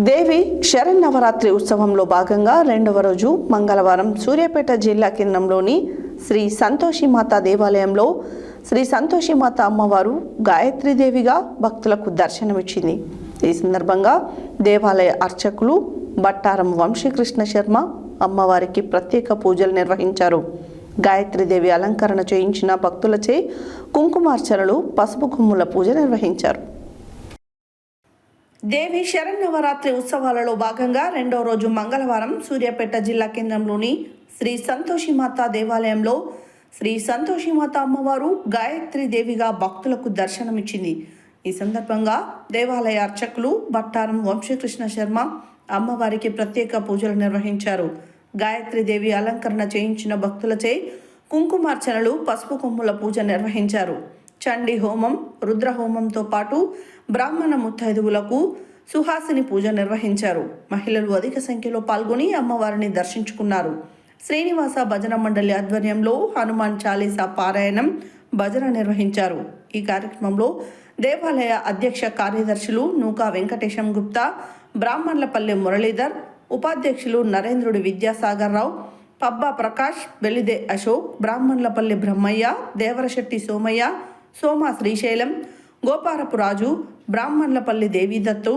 దేవి శరన్నవరాత్రి ఉత్సవంలో భాగంగా 2వ రోజు మంగళవారం సూర్యాపేట జిల్లా కేంద్రంలోని శ్రీ సంతోషిమాత దేవాలయంలో శ్రీ సంతోషిమాత అమ్మవారు గాయత్రీదేవిగా భక్తులకు దర్శనమిచ్చింది. ఈ సందర్భంగా దేవాలయ అర్చకులు బట్టారం వంశీకృష్ణ శర్మ అమ్మవారికి ప్రత్యేక పూజలు నిర్వహించారు. గాయత్రీదేవి అలంకరణ చేయించిన భక్తులచే కుంకుమార్చనలు, పసుపు కొమ్ముల పూజ నిర్వహించారు. దేవి శరన్నవరాత్రి ఉత్సవాలలో భాగంగా రెండవ రోజు మంగళవారం సూర్యాపేట జిల్లా కేంద్రంలోని శ్రీ సంతోషిమాత దేవాలయంలో శ్రీ సంతోషిమాత అమ్మవారు గాయత్రీదేవిగా భక్తులకు దర్శనమిచ్చింది. ఈ సందర్భంగా దేవాలయ అర్చకులు బట్టారం వంశీకృష్ణ శర్మ అమ్మవారికి ప్రత్యేక పూజలు నిర్వహించారు. గాయత్రీదేవి అలంకరణ చేయించిన భక్తులచే కుంకుమార్చనలు, పసుపు కొమ్ముల పూజ నిర్వహించారు. చండీ హోమం, రుద్రహోమంతో పాటు బ్రాహ్మణ ముత్తైదువులకు సుహాసిని పూజ నిర్వహించారు. మహిళలు అధిక సంఖ్యలో పాల్గొని అమ్మవారిని దర్శించుకున్నారు. శ్రీనివాస భజన మండలి ఆధ్వర్యంలో హనుమాన్ చాలీసా పారాయణం, భజన నిర్వహించారు. ఈ కార్యక్రమంలో దేవాలయ అధ్యక్ష కార్యదర్శులు నూకా వెంకటేశం గుప్తా, బ్రాహ్మణులపల్లి మురళీధర్, ఉపాధ్యక్షులు నరేంద్రుడి విద్యాసాగర్ రావు, పబ్బా ప్రకాష్, వెలిదే అశోక్, బ్రాహ్మణులపల్లి బ్రహ్మయ్య, దేవరశెట్టి సోమయ్య, సోమా శ్రీశైలం, గోపారపు రాజు, బ్రాహ్మణులపల్లి దేవీదత్తు,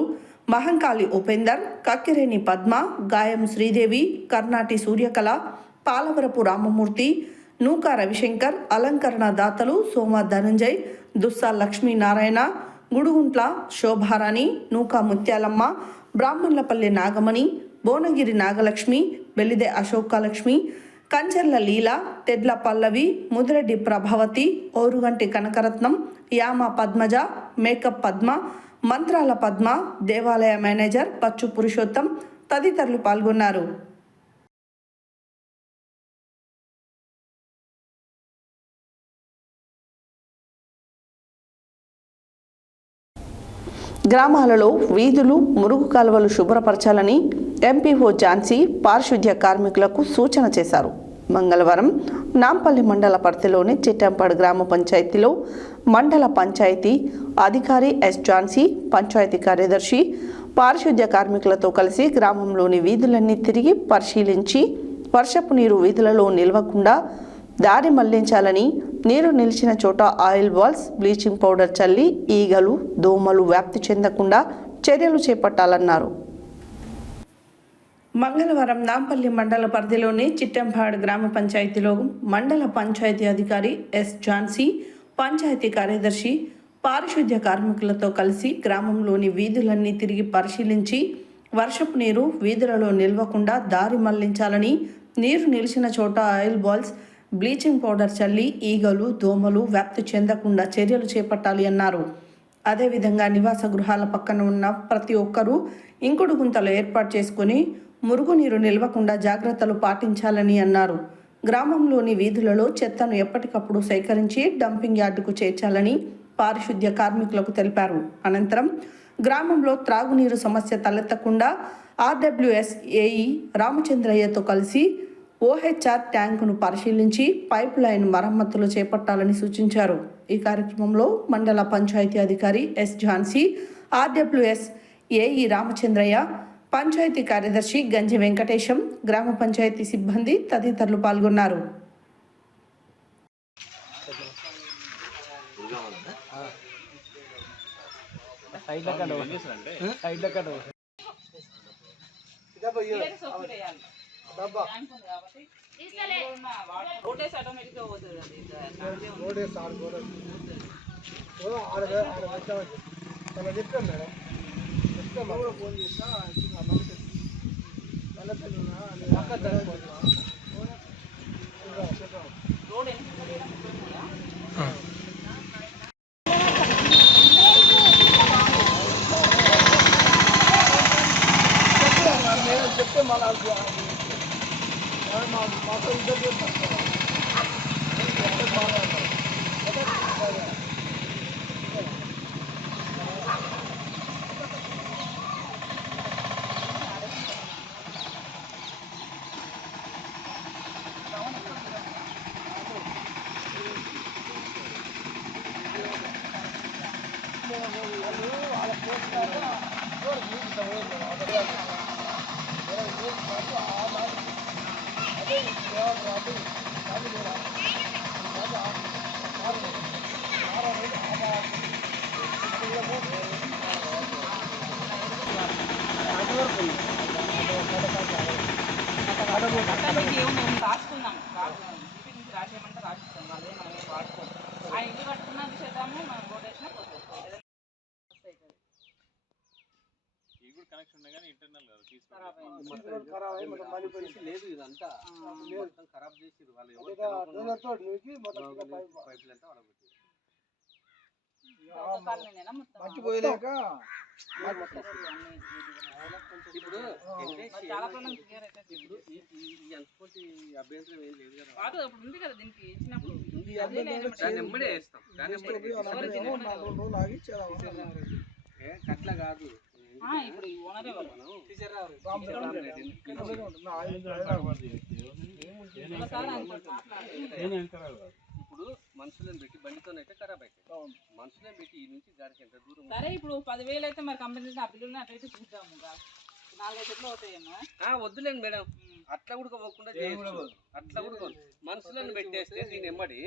మహంకాళి ఉపేందర్, కక్కిరేని పద్మ, గాయం శ్రీదేవి, కర్ణాటి సూర్యకళ, పాలవరపు రామమూర్తి, నూకా రవిశంకర్, అలంకరణ దాతలు సోమ ధనంజయ్, దుస్సా లక్ష్మీనారాయణ, గుడుగుంట్ల శోభారాణి, నూకా ముత్యాలమ్మ, బ్రాహ్మణులపల్లి నాగమణి, భువనగిరి నాగలక్ష్మి, వెలిదే అశోకలక్ష్మి, కంచెర్ల లీల, తెడ్ల పల్లవి, ముదిరెడ్డి ప్రభావతి, ఓరుగంటి కనకరత్నం, యామ పద్మజ, మేకప్ పద్మ, మంత్రాల పద్మ, దేవాలయ మేనేజర్ పచ్చు పురుషోత్తం తదితరులు పాల్గొన్నారు. గ్రామాలలో వీధులు, మురుగు కాలువలు శుభ్రపరచాలని ఎంపీఓ ఝాన్సీ పారిశుద్ధ్య కార్మికులకు సూచన చేశారు. మంగళవారం నాంపల్లి మండల పరిధిలోని చిట్టంపాడు గ్రామ పంచాయతీలో మండల పంచాయతీ అధికారి ఎస్ ఝాన్సీ, పంచాయతీ కార్యదర్శి పారిశుద్ధ్య కార్మికులతో కలిసి గ్రామంలోని వీధులన్నీ తిరిగి పరిశీలించి వర్షపు నీరు వీధులలో నిల్వకుండా దారి మళ్లించాలని, నీరు నిలిచిన చోట ఆయిల్ బాల్స్, బ్లీచింగ్ పౌడర్ చల్లి ఈగలు, దోమలు వ్యాప్తి చెందకుండా చర్యలు చేపట్టాలన్నారు. మంగళవారం నాంపల్లి మండల పరిధిలోని చిట్టంపాడు గ్రామ పంచాయతీలో మండల పంచాయతీ అధికారి ఎస్ ఝాన్సీ, పంచాయతీ కార్యదర్శి పారిశుద్ధ్య కార్మికులతో కలిసి గ్రామంలోని వీధులన్నీ తిరిగి పరిశీలించి వర్షపు నీరు వీధులలో నిల్వకుండా దారి మళ్లించాలని, నీరు నిలిచిన చోట ఆయిల్ బాల్స్, బ్లీచింగ్ పౌడర్ చల్లి ఈగలు, దోమలు వ్యాప్తి చెందకుండా చర్యలు చేపట్టాలి అన్నారు. అదేవిధంగా నివాస గృహాల పక్కన ఉన్న ప్రతి ఒక్కరూ ఇంకుడు గుంతలు ఏర్పాటు చేసుకుని మురుగునీరు నిల్వకుండా జాగ్రత్తలు పాటించాలని అన్నారు. గ్రామంలోని వీధులలో చెత్తను ఎప్పటికప్పుడు సేకరించి డంపింగ్ యార్డుకు చేర్చాలని పారిశుద్ధ్య కార్మికులకు తెలిపారు. అనంతరం గ్రామంలో త్రాగునీరు సమస్య తలెత్తకుండా ఆర్డబ్ల్యూఎస్ ఏఈ రామచంద్రయ్యతో కలిసి ఓహెచ్ఆర్ ట్యాంకును పరిశీలించి పైప్ లైన్ మరమ్మతులు చేపట్టాలని సూచించారు. ఈ కార్యక్రమంలో మండల పంచాయతీ అధికారి S Jhansi, RWS AE Ramachandraiah, panchayati కార్యదర్శి గంజి వెంకటేశం, గ్రామ పంచాయతీ సిబ్బంది తదితరులు పాల్గొన్నారు. పెట్టి ఏముంది రాసుకుందాం జీపీ నుంచి రాసేయమంటే రాసిస్తాం వాళ్ళే మనం వాడుకోం ఆ ఇల్లు కట్టుకున్నా తీసేద్దాము మనం రోడ్ వేసినా పోతుంది కనెక్షన్ ఉన్నాయి కానీ ఇంటర్నల్ లేదు ఇదంతా మొత్తం ఖరాబ్ చేసి వాళ్ళు మర్చిపోయలేక ఇప్పుడు చాలా ప్రాబ్లం క్లియర్ అయితే ఇప్పుడు ఈ అనుకోటి అభ్యంతరం ఏం లేదు కదా కాదు అప్పుడు ఉంది కదా దీనికి ఇచ్చినప్పుడు దాన్ని ఎమ్మడే వేస్తాం దాన్ని కట్ల కాదు ఇప్పుడు ఈ ఓనరే వాళ్ళు ఇప్పుడు మనుషులను పెట్టి బండితోనైతే ఖరాబ్ అవుతాయి మనుషులను పెట్టి ఈ నుంచి దానికి ఎంత దూరం సరే ఇప్పుడు 10,000 అయితే మరి కంపెనీ ఆ బిల్లుని అట్లయితే చూద్దాము 4-5 చెట్లు అవుతాయేమో వద్దులేండి మేడం అట్లా కూడా పోకుండా చేయొచ్చు అట్లా కూడా మనుషులను పెట్టేస్తే దీని ఎమ్మడి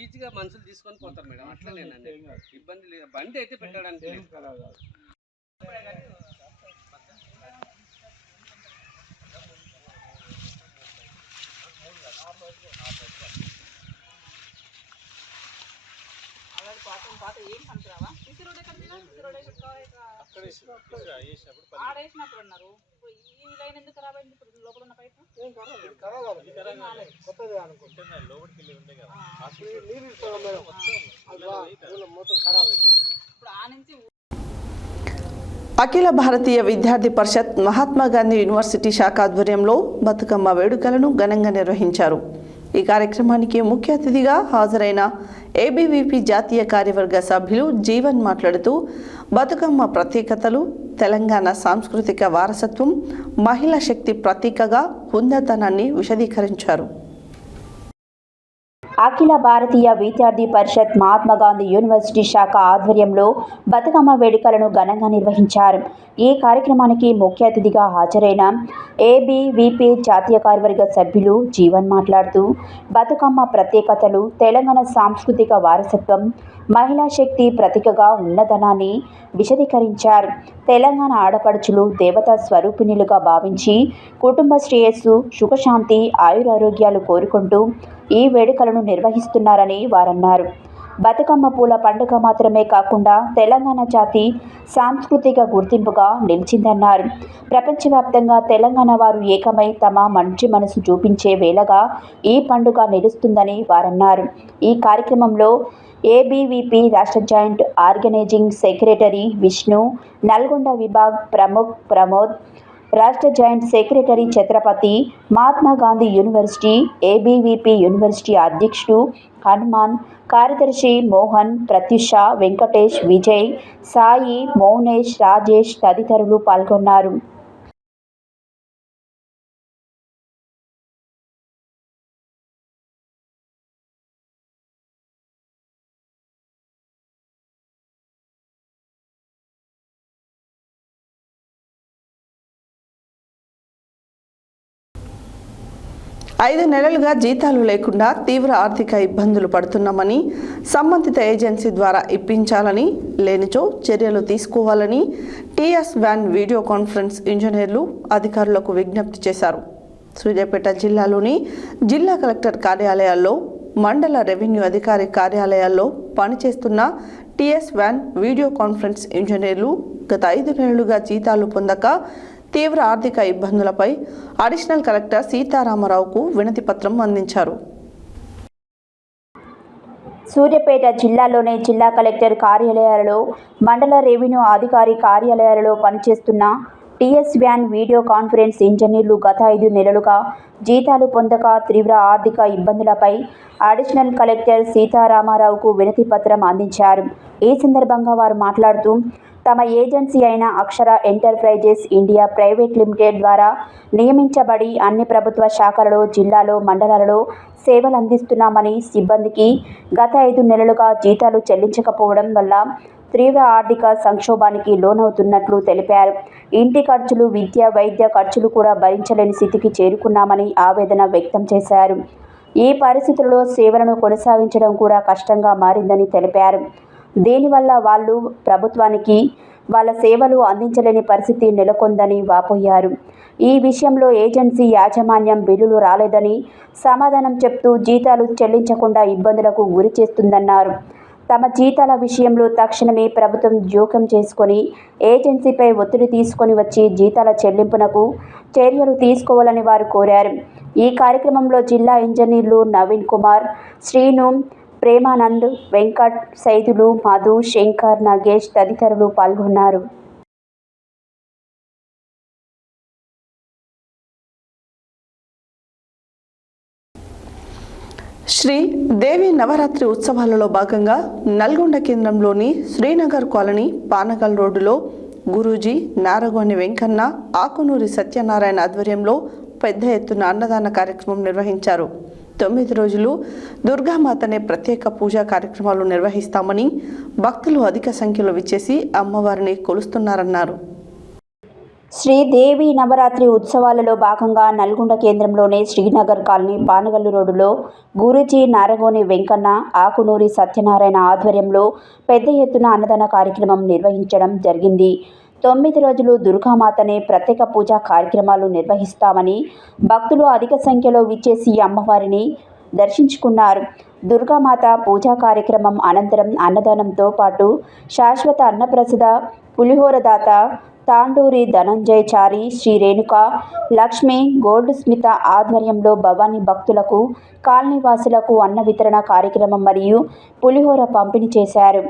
ఈజీగా మనుషులు తీసుకొని పోతారు మేడం అట్లా నేను ఇబ్బంది లేదు బండి అయితే పెట్టడానికి పాత ఏం పనికిరావా సిసి రోడ్ ఎక్కడ సిసి రోడ్ ఆడేసినప్పుడు అన్నారు ఈ లైన్ ఎందుకు ఖరాబ్ అయింది ఇప్పుడు లోపల ఉన్న పైపు ఇప్పుడు ఆ నుంచి అఖిల భారతీయ విద్యార్థి పరిషత్ మహాత్మా గాంధీ యూనివర్సిటీ శాఖ ఆధ్వర్యంలో బతుకమ్మ వేడుకలను ఘనంగా నిర్వహించారు. ఈ కార్యక్రమానికి ముఖ్య అతిథిగా హాజరైన ఏబీవీపీ జాతీయ కార్యవర్గ సభ్యులు జీవన్ మాట్లాడుతూ బతుకమ్మ ప్రత్యేకతలు, తెలంగాణ సాంస్కృతిక వారసత్వం, మహిళా శక్తి ప్రతీకగా హుందాతనాన్ని విశదీకరించారు. అఖిల భారతీయ విద్యార్థి పరిషత్ మహాత్మా గాంధీ యూనివర్సిటీ శాఖ ఆధ్వర్యంలో బతుకమ్మ వేడుకలను ఘనంగా నిర్వహించారు. ఈ కార్యక్రమానికి ముఖ్య అతిథిగా హాజరైన ఏబీవీపీ జాతీయ కార్యవర్గ సభ్యులు జీవన్ మాట్లాడుతూ బతుకమ్మ ప్రత్యేకతలు, తెలంగాణ సాంస్కృతిక వారసత్వం, మహిళా శక్తి ప్రతీకగా ఉన్నదనాన్ని విశదీకరించారు. తెలంగాణ ఆడపడుచులు దేవతా స్వరూపిణులుగా భావించి కుటుంబ శ్రేయస్సు, సుఖశాంతి, ఆయురారోగ్యాలు కోరుకుంటూ ఈ వేడుకలను నిర్వహిస్తున్నారని వారన్నారు. బతుకమ్మ పూల పండుగ మాత్రమే కాకుండా తెలంగాణ జాతి సాంస్కృతిక గుర్తింపుగా నిలిచిందన్నారు. ప్రపంచవ్యాప్తంగా తెలంగాణ వారు ఏకమై తమ మంచి మనసు చూపించే వేళగా ఈ పండుగ నిలుస్తుందని వారన్నారు. ఈ కార్యక్రమంలో ఏబీవీపీ రాష్ట్ర joint organising secretary Vishnu, Nalgonda విభాగ్ ప్రముఖ్ ప్రమోద్, రాష్ట్ర joint secretary Chhatrapati, Mahatma Gandhi university, ABVP university అధ్యక్షుడు హనుమాన్, కార్యదర్శి మోహన్, ప్రత్యుష, వెంకటేష్, విజయ్, సాయి, మౌనేష్, రాజేష్ తదితరులు పాల్గొన్నారు. ఐదు నెలలుగా జీతాలు లేకుండా తీవ్ర ఆర్థిక ఇబ్బందులు పడుతున్నామని, సంబంధిత ఏజెన్సీ ద్వారా ఇప్పించాలని, లేనిచో చర్యలు తీసుకోవాలని టీఎస్ వ్యాన్ వీడియో కాన్ఫరెన్స్ ఇంజనీర్లు అధికారులకు విజ్ఞప్తి చేశారు. సూర్యాపేట జిల్లాలోని జిల్లా కలెక్టర్ కార్యాలయాల్లో, మండల రెవెన్యూ అధికారి కార్యాలయాల్లో పనిచేస్తున్న టీఎస్ వ్యాన్ వీడియో కాన్ఫరెన్స్ ఇంజనీర్లు గత 5 నెలలుగా జీతాలు పొందక తీవ్ర ఆర్థిక ఇబ్బందులపై అడిషనల్ కలెక్టర్ సీతారామరావుకు వినతి పత్రం అందించారు. సూర్యాపేట జిల్లాలోని జిల్లా కలెక్టర్ కార్యాలయాలలో, మండల రెవెన్యూ అధికారి కార్యాలయాలలో పనిచేస్తున్న టీఎస్ వ్యాన్ వీడియో కాన్ఫరెన్స్ ఇంజనీర్లు గత 5 నెలలుగా జీతాలు పొందక తీవ్ర ఆర్థిక ఇబ్బందులపై అడిషనల్ కలెక్టర్ సీతారామరావుకు వినతి పత్రం అందించారు. ఈ సందర్భంగా వారు మాట్లాడుతూ తమ ఏజెన్సీ అయిన అక్షర ఎంటర్ప్రైజెస్ ఇండియా ప్రైవేట్ లిమిటెడ్ ద్వారా నియమించబడి అన్ని ప్రభుత్వ శాఖలలో, జిల్లాలో, మండలాలలో సేవలు అందిస్తున్నామని, సిబ్బందికి గత 5 నెలలుగా జీతాలు చెల్లించకపోవడం వల్ల తీవ్ర ఆర్థిక సంక్షోభానికి లోనవుతున్నట్లు తెలిపారు. ఇంటి ఖర్చులు, విద్య, వైద్య ఖర్చులు కూడా భరించలేని స్థితికి చేరుకున్నామని ఆవేదన వ్యక్తం చేశారు. ఈ పరిస్థితుల్లో సేవలను కొనసాగించడం కూడా కష్టంగా మారిందని తెలిపారు. దీనివల్ల వాళ్ళు ప్రభుత్వానికి వాళ్ళ సేవలు అందించలేని పరిస్థితి నెలకొందని వాపోయారు. ఈ విషయంలో ఏజెన్సీ యాజమాన్యం బిల్లులు రాలేదని సమాధానం చెప్తూ జీతాలు చెల్లించకుండా ఇబ్బందులకు గురి చేస్తుందన్నారు. తమ జీతాల విషయంలో తక్షణమే ప్రభుత్వం జోక్యం చేసుకొని ఏజెన్సీపై ఒత్తిడి తీసుకొని వచ్చి జీతాల చెల్లింపునకు చర్యలు తీసుకోవాలని వారు కోరారు. ఈ కార్యక్రమంలో జిల్లా ఇంజనీర్లు నవీన్ కుమార్, శ్రీను, ప్రేమానంద్, వెంకట్, సైదులు, మధు, శంకర్, నగేష్ తదితరులు పాల్గొన్నారు. శ్రీ దేవి నవరాత్రి ఉత్సవాలలో భాగంగా నల్గొండ కేంద్రంలోని శ్రీనగర్ కాలనీ పానగల్ రోడ్డులో గురూజీ నారగోని వెంకన్న, ఆకునూరి సత్యనారాయణ ఆధ్వర్యంలో పెద్ద ఎత్తున అన్నదాన కార్యక్రమం నిర్వహించారు. 9 రోజులు దుర్గామాతనే ప్రత్యేక పూజా కార్యక్రమాలు నిర్వహిస్తామని భక్తులు అధిక సంఖ్యలో విచ్చేసి అమ్మవారిని కొలుస్తున్నారన్నారు. శ్రీదేవి నవరాత్రి ఉత్సవాలలో భాగంగా నల్గొండ కేంద్రంలోని శ్రీనగర్ కాలనీ పానగల్లు రోడ్డులో గురూజీ నారగోని వెంకన్న, ఆకునూరి సత్యనారాయణ ఆధ్వర్యంలో పెద్ద ఎత్తున అన్నదాన కార్యక్రమం నిర్వహించడం జరిగింది. 9 రోజులు దుర్గామాతనే ప్రత్యేక పూజా కార్యక్రమాలు నిర్వహిస్తామని భక్తులు అధిక సంఖ్యలో విచ్చేసి అమ్మవారిని దర్శించుకున్నారు. దుర్గామాత పూజా కార్యక్రమం అనంతరం అన్నదానంతో పాటు శాశ్వత అన్నప్రసాద పులిహోరదాత తాండూరి ధనంజయ్ చారి, శ్రీ రేణుక లక్ష్మి గోల్డ్ స్మిత ఆధ్వర్యంలో భవానీ భక్తులకు, కాలనీవాసులకు అన్న వితరణ కార్యక్రమం మరియు పులిహోర పంపిణీ చేశారు.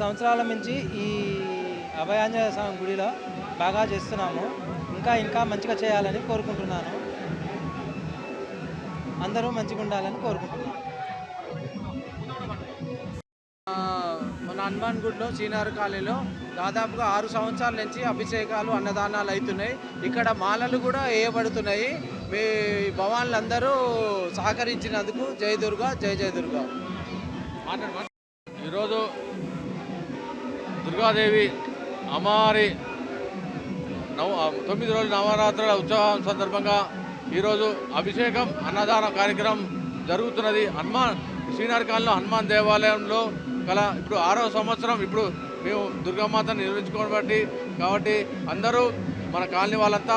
సంవత్సరాల నుంచి ఈ అభయాంజనేయ స్వామి గుడిలో బాగా చేస్తున్నాము. ఇంకా మంచిగా చేయాలని కోరుకుంటున్నాను. అందరూ మంచిగా ఉండాలని కోరుకుంటున్నాను. మన హనుమాన్ గుడిలో శ్రీనగర్ కాలనీలో దాదాపుగా 6 సంవత్సరాల నుంచి అభిషేకాలు, అన్నదానాలు అవుతున్నాయి. ఇక్కడ మాలలు కూడా వేయబడుతున్నాయి. మీ భవాన్లందరూ సహకరించినందుకు జై దుర్గా, జై జై దుర్గా. ఈరోజు దుర్గాదేవి అమ్మవారి 9 రోజుల నవరాత్రుల ఉత్సవం సందర్భంగా ఈరోజు అభిషేకం, అన్నదాన కార్యక్రమం జరుగుతున్నది. శ్రీనగర్ కాలనీలో హనుమాన్ దేవాలయంలో గల ఇప్పుడు 6వ సంవత్సరం ఇప్పుడు మేము దుర్గామాతను నిర్మించుకోబట్టి కాబట్టి అందరూ మన కాలనీ వాళ్ళంతా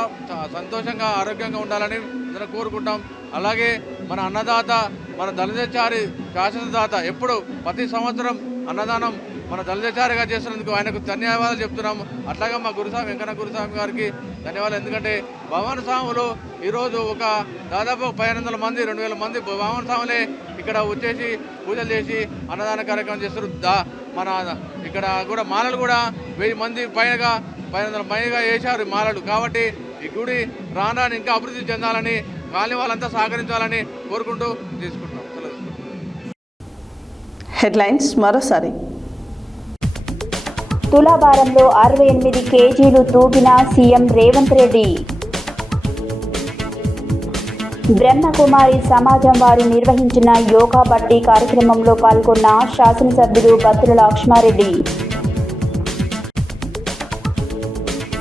సంతోషంగా, ఆరోగ్యంగా ఉండాలని అందరం కోరుకుంటాం. అలాగే మన అన్నదాత, మన దళితచారి శాశ్వతదాత ఎప్పుడు ప్రతి సంవత్సరం అన్నదానం మన దళితచారిగా చేస్తున్నందుకు ఆయనకు ధన్యవాదాలు చెప్తున్నాము. అట్లాగే మా గురుస్వామి వెంకన్న గురుస్వామి గారికి ధన్యవాదాలు. ఎందుకంటే భవానీ స్వాములు ఈరోజు ఒక దాదాపు 1500 మంది, 2000 మంది భవానీ స్వాములే ఇక్కడ వచ్చేసి పూజలు చేసి అన్నదాన కార్యక్రమం చేస్తారు. మన ఇక్కడ కూడా మాలలు కూడా 1000 మంది పైగా 1500 పైగా వేశారు మాలలు. కాబట్టి ఈ గుడి రాను ఇంకా అభివృద్ధి చెందాలని కాలనీ వాళ్ళంతా సహకరించాలని కోరుకుంటూ తీసుకుంటున్నాం. హెడ్లైన్స్ మరోసారి. తులాభారంలో 68 కేజీలు తూగిన సీఎం రేవంత్ రెడ్డి. బ్రహ్మకుమారి సమాజం వారు నిర్వహించిన యోగా బట్టి కార్యక్రమంలో పాల్గొన్న శాసనసభ్యులు బత్తుల లక్ష్మారెడ్డి.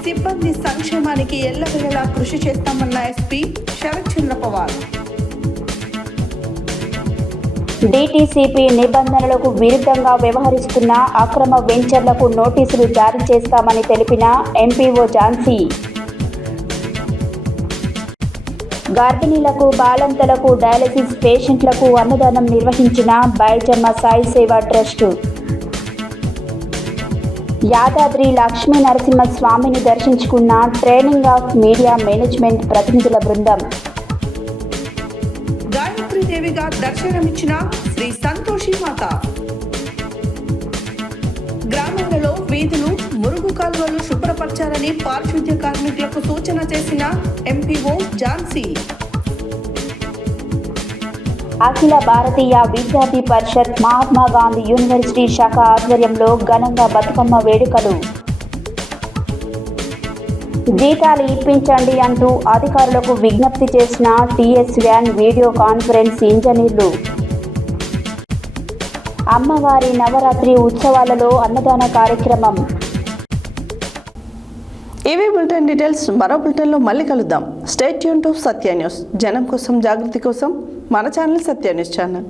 సిబ్బంది సంక్షేమానికి ఎల్లవేళలా కృషి చేస్తామన్న ఎస్పీ శరత్ చంద్ర పవార్. డీటీసీపీ నిబంధనలకు విరుద్ధంగా వ్యవహరిస్తున్న అక్రమ వెంచర్లకు నోటీసులు జారీ చేస్తామని తెలిపిన ఎంపీఓ ఝాన్సీ. గర్భిణీలకు, బాలంతలకు, డయాలసిస్ పేషెంట్లకు అన్నదానం నిర్వహించిన బైజమ్మ సాయి సేవా ట్రస్టు. యాదాద్రి లక్ష్మీ నరసింహస్వామిని దర్శించుకున్న ట్రైనింగ్ ఆఫ్ మీడియా మేనేజ్మెంట్ ప్రతినిధుల బృందం. గాయత్రీదేవిగా దర్శనమిచ్చిన శ్రీ సంతోషి మాత. గ్రామాలలో వీధులు, మురుగు కాలువలు శుభ్రపరచాలని పారిశుద్ధ్య కార్మికులకు సూచన చేసిన ఎంపీఓ ఝాన్సీ. అఖిల భారతీయ విద్యార్థి పరిషత్ మహాత్మా గాంధీ యూనివర్సిటీ శాఖ ఆధ్వర్యంలో ఘనంగా బతుకమ్మ వేడుకలు. జీతాలు ఇప్పించండి అంటూ అధికారులకు విజ్ఞప్తి చేసిన టీఎస్ వ్యాన్ వీడియో కాన్ఫరెన్స్ ఇంజనీర్లు. అమ్మవారి నవరాత్రి ఉత్సవాలలో అన్నదాన కార్యక్రమం. ఇవే బులెటిన్ డీటెయిల్స్. మరో బులెటిన్లో మళ్ళీ కలుద్దాం. Stay tune to Satya news. జనం కోసం, జాగృతి కోసం మన ఛానల్ సత్య న్యూస్ ఛానల్.